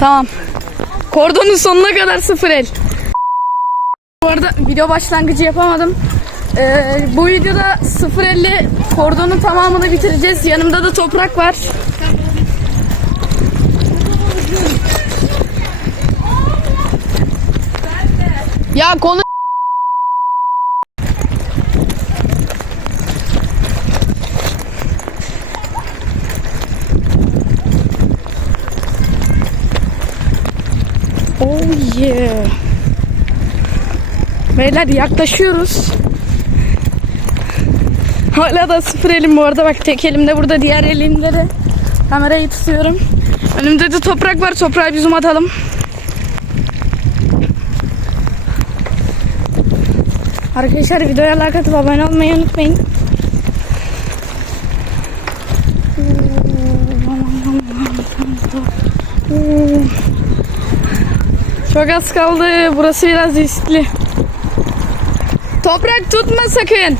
Tamam. Kordonun sonuna kadar sıfır el. Bu arada video başlangıcı yapamadım. Ee, bu videoda 0.50 kordonun tamamını bitireceğiz. Yanımda da toprak var. Ya konu Oh yeah. Beyler yaklaşıyoruz. Hala da sıfır elim bu arada. Bak tek elimde burada diğer elimde de kamerayı tutuyorum. Önümde de toprak var. Toprağa bir zoom atalım. Arkadaşlar videoya like atıp abone olmayı unutmayın. Çok az kaldı. Burası biraz riskli. Toprak tutma sakın.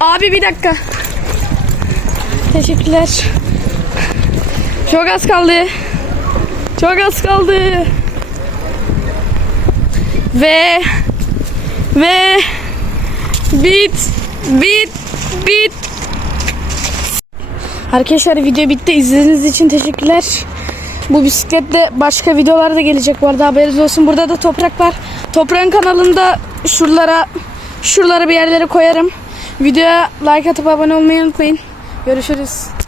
Abi bir dakika. Teşekkürler. Çok az kaldı. Çok az kaldı. Ve ve bit bit bit. Arkadaşlar video bitti. İzlediğiniz için teşekkürler. Bu bisikletle başka videolar da gelecek bu arada haberiniz olsun. Burada da toprak var. Toprağın kanalında şuralara şuralara bir yerlere koyarım. Videoya like atıp abone olmayı unutmayın. Görüşürüz.